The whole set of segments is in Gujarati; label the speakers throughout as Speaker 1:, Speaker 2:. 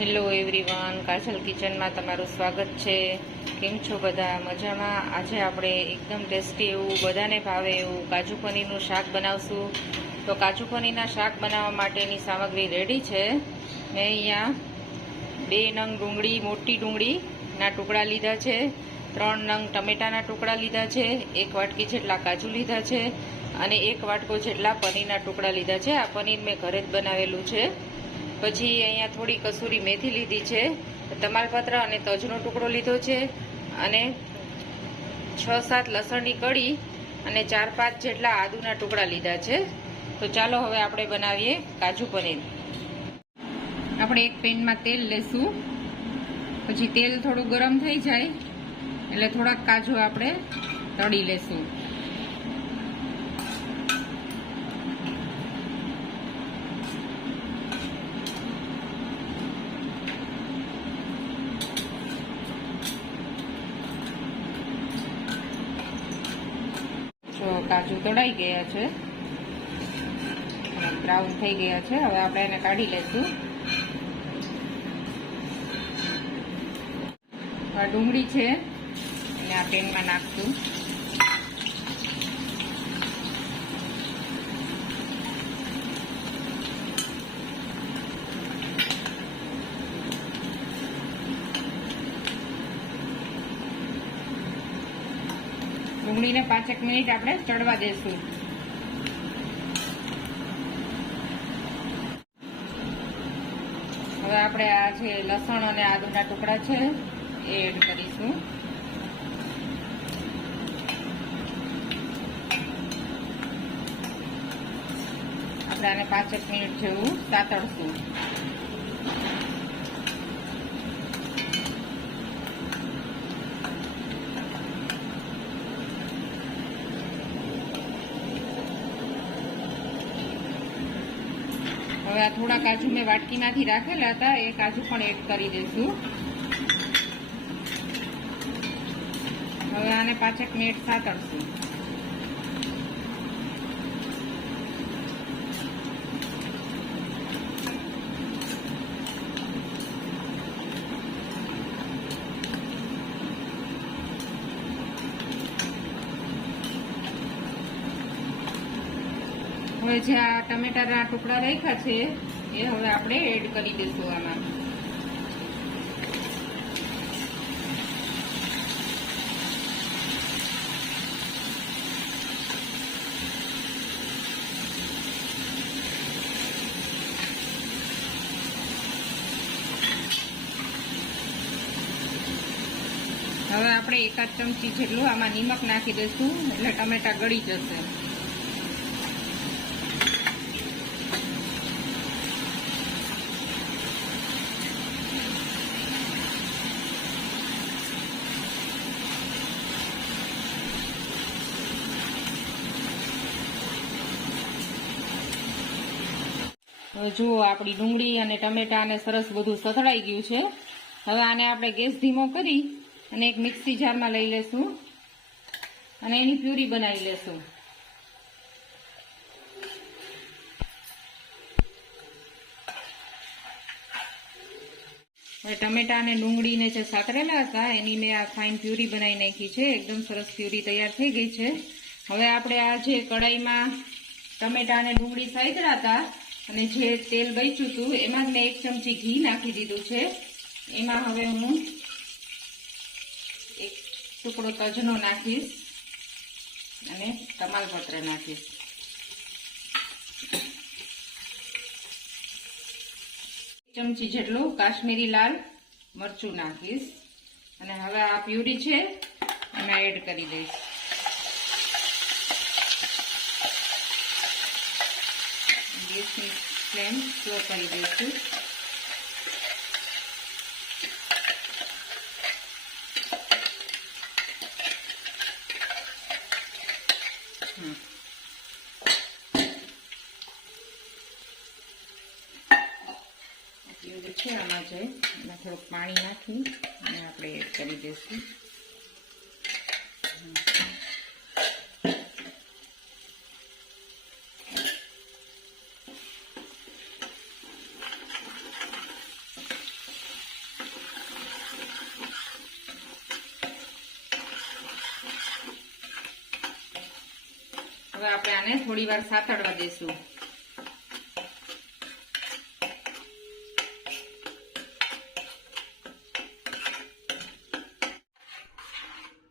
Speaker 1: હેલો એવરીવન કાજલ કિચનમાં તમારું સ્વાગત છે. કેમ છો બધા? મજામાં? આજે આપણે એકદમ ટેસ્ટી એવું, બધાને ભાવે એવું કાજુ પનીરનું શાક બનાવશું. તો કાજુ પનીરના શાક બનાવવા માટેની સામગ્રી રેડી છે. મેં અહીંયા બે નંગ ડુંગળી, મોટી ડુંગળીના ટુકડા લીધા છે. ત્રણ નંગ ટમેટાના ટુકડા લીધા છે. એક વાટકી જેટલા કાજુ લીધા છે. અને એક વાટકો જેટલા પનીરના ટુકડા લીધા છે. આ પનીર મેં ઘરે જ બનાવેલું છે. પછી અહીંયા થોડી કસૂરી મેથી લીધી છે તમાલપત્ર અને તજનો ટુકડો લીધો છે, અને છ સાત લસણની કળી અને ચાર પાંચ જેટલા આદુના ટુકડા લીધા છે. તો ચાલો હવે આપણે બનાવીએ કાજુ પનીર. આપણે એક પેનમાં તેલ લેશું. પછી તેલ થોડું ગરમ થઈ જાય, એટલે થોડાક કાજુ આપણે તળી લેશું જો કાજુ તળાઈ ગયા છે. બ્રાઉન થઈ ગયા છે. હવે આપણે એને કાઢી લેશું. આ ડુંગળી છે. એને આ પેનમાં નાખશું. ડુંગળીને પાંચેક મિનિટ આપણે ચડવા દેશું. હવે આપણે આ જે લસણ અને આદુના ટુકડા છે, એ એડ કરીશું. આપણે આને પાંચેક મિનિટ જેવું સાતળશું. હવે આ થોડા કાજુ મેં વાટકીમાંથી રાખેલા હતા, એ કાજુ પણ એડ કરી દઈશું. હવે આને પાંચેક મિનિટ સાતળશું હવે જે આ ટમેટાના ટુકડા રાખ્યા છે, એ હવે આપણે એડ કરી દઈશું આમાં. હવે આપણે એકાદ ચમચી જેટલું આમાં નિમક નાખી દઈશું, એટલે ટમેટા ગળી જશે. જુઓ આપણી ડુંગળી અને ટમેટાને સરસ બધું સથળાઈ ગયું છે. હવે આને આપણે ગેસ ધીમો કરી અને એક મિક્સી જારમાં લઈ લેશું અને એની પ્યુરી બનાવી લેશું. હવે ટમેટા અને ડુંગળીને જે સાતરેલા હતા, એની મેં આ ફાઇન પ્યુરી બનાવી નાખી છે. એકદમ સરસ પ્યુરી તૈયાર થઈ ગઈ છે. હવે આપણે આ જે કડાઈમાં ટમેટા અને ડુંગળી સાઈતરા હતા અને જે તેલ બચ્યું હતું, એમાં જ મેં એક ચમચી ઘી નાખી દીધું છે. એમાં હવે હું એક ટુકડો તજનો નાખીશ અને તમાલપત્ર નાખીશ. ચમચી જેટલું કાશ્મીરી લાલ મરચું નાખીશ. અને હવે આ પ્યુરી છે, એમાં એડ કરી દઈશ. ગેસની ફ્લેમ સ્લો કરી દઈશું. છે આમાં જઈ થોડુંક પાણી નાખી અને આપણે એડ કરી દઈશું હવે આપણે આને થોડી વાર સાતડવા દેશું.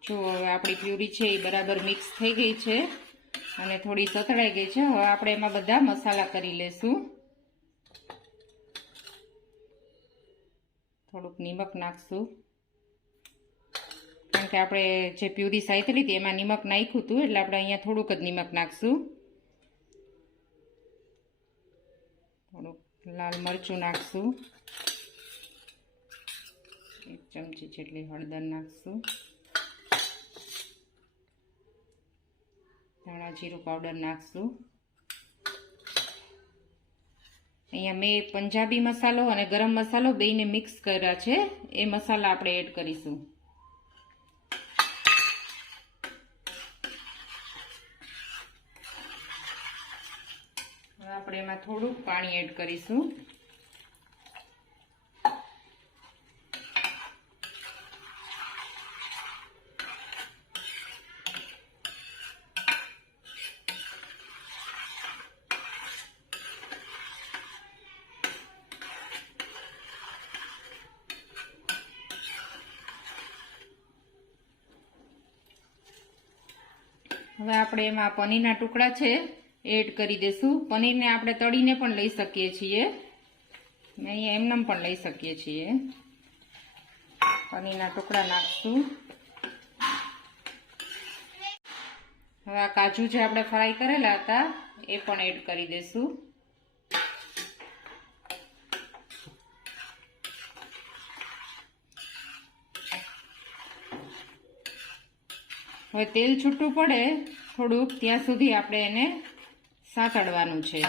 Speaker 1: જો હવે આપણી પ્યુરી છે એ બરાબર મિક્સ થઈ ગઈ છે અને થોડી સતળાઈ ગઈ છે. હવે આપણે એમાં બધા મસાલા કરી લેશું. થોડુંક નિમક નાખશું. કારણ કે આપણે જે પ્યુરી સાયતલી હતી, એમાં નિમક નાખ્યું હતું, એટલે આપણે અહીંયા થોડુંક જ નિમક નાખશું. થોડુંક લાલ મરચું નાખશું. એક ચમચી જેટલી હળદર નાખશું. ધાણા જીરું પાવડર નાખશું. અહીંયા મેં પંજાબી મસાલો અને ગરમ મસાલો બેયને મિક્સ કર્યા છે. એ મસાલા આપણે એડ કરીશું હવે આપણે એમાં થોડુંક પાણી એડ કરીશું. હવે આપણે એમાં પનીરના ટુકડા છે. એડ કરી દઈશું પનીરને આપણે તળીને પણ લઈ શકીએ છીએ. અહીંયા એમનેમ પણ લઈ શકીએ છીએ. પનીરના ટુકડા નાખશું. હવે આ કાજુ જે આપણે ફ્રાય કરેલા હતા, એ પણ એડ કરી દઈશું હવે તેલ છૂટું પડે થોડુંક, ત્યાં સુધી આપણે એને સાંતળવાનું છે.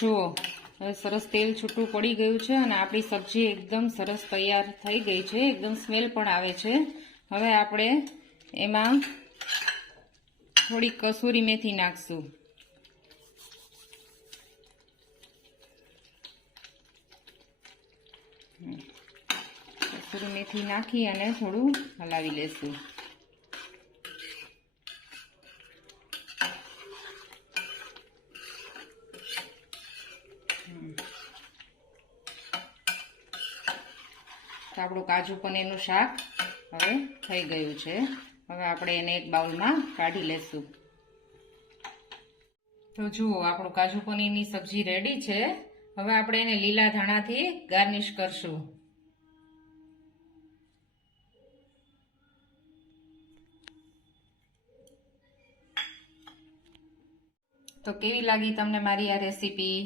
Speaker 1: જુઓ સરસ તેલ છૂટું પડી ગયું છે અને આપણી સબ્જી એકદમ સરસ તૈયાર થઈ ગઈ છે. એકદમ સ્મેલ પણ આવે છે. હવે આપણે એમાં થોડી કસૂરી મેથી નાખશું. કસૂરી મેથી નાખી અને થોડું હલાવી લેશું. આપણું કાજુ પનીરનું શાક હવે થઈ ગયું છે. હવે આપણે એને એક બાઉલમાં કાઢી લેશું. તો જુઓ, આપણું કાજુ પનીરની સબ્જી રેડી છે. હવે આપણે એને લીલા ધાણાથી ગાર્નિશ કરશું. તો કેવી લાગી તમને મારી આ રેસીપી?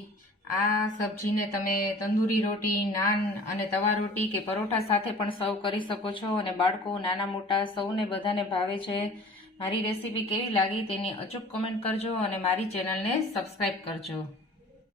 Speaker 1: આ સબ્જીને તમે તંદૂરી રોટી, નાન અને તવા રોટી કે પરોઠા સાથે પણ સર્વ કરી શકો છો અને બાળકો, નાના મોટા સૌને બધાને ભાવે છે. મારી રેસીપી કેવી લાગી તેની અચૂક કમેન્ટ કરજો અને મારી ચેનલને સબસ્ક્રાઈબ કરજો.